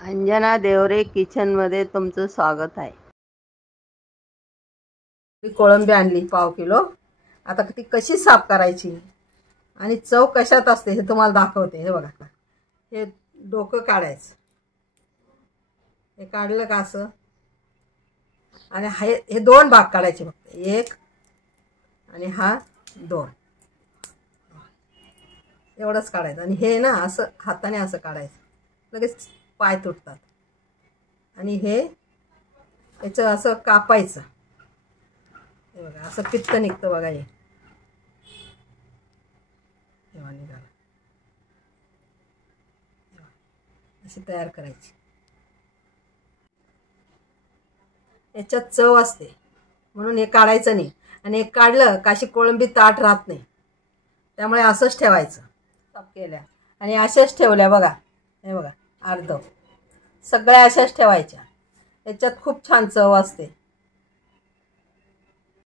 अंजना देवरे किचनमध्ये तुमचं स्वागत आहे। कोळंबी आणली 1/2 किलो। आता ती कशी साफ करायची आणि चव कशात असते हे तुम्हाला दाखवते। हे बघा, हे डोकं काढायचं, हे काढलं का असं, आणि हे 2 भाग काढायचे, फक्त 1 आणि हा 2 एवढंच काढायचं। आणि हे ना असं हाताने असं काढायचं, लगेच पाय तुटतात। आणि हे याचं असं कापायचं, हे बघा असं पित्त निघतं बघा, हे निघालं, अशी तयार करायची। याच्यात चव असते म्हणून हे काढायचं नाही, आणि हे काढलं का अशी कोळंबी ताट राहत नाही, त्यामुळे असंच ठेवायचं। साफ केल्या आणि अशाच ठेवल्या बघा, हे बघा अर्ध, सगळ्या अशाच ठेवायच्या। याच्यात खूप छान चव असते।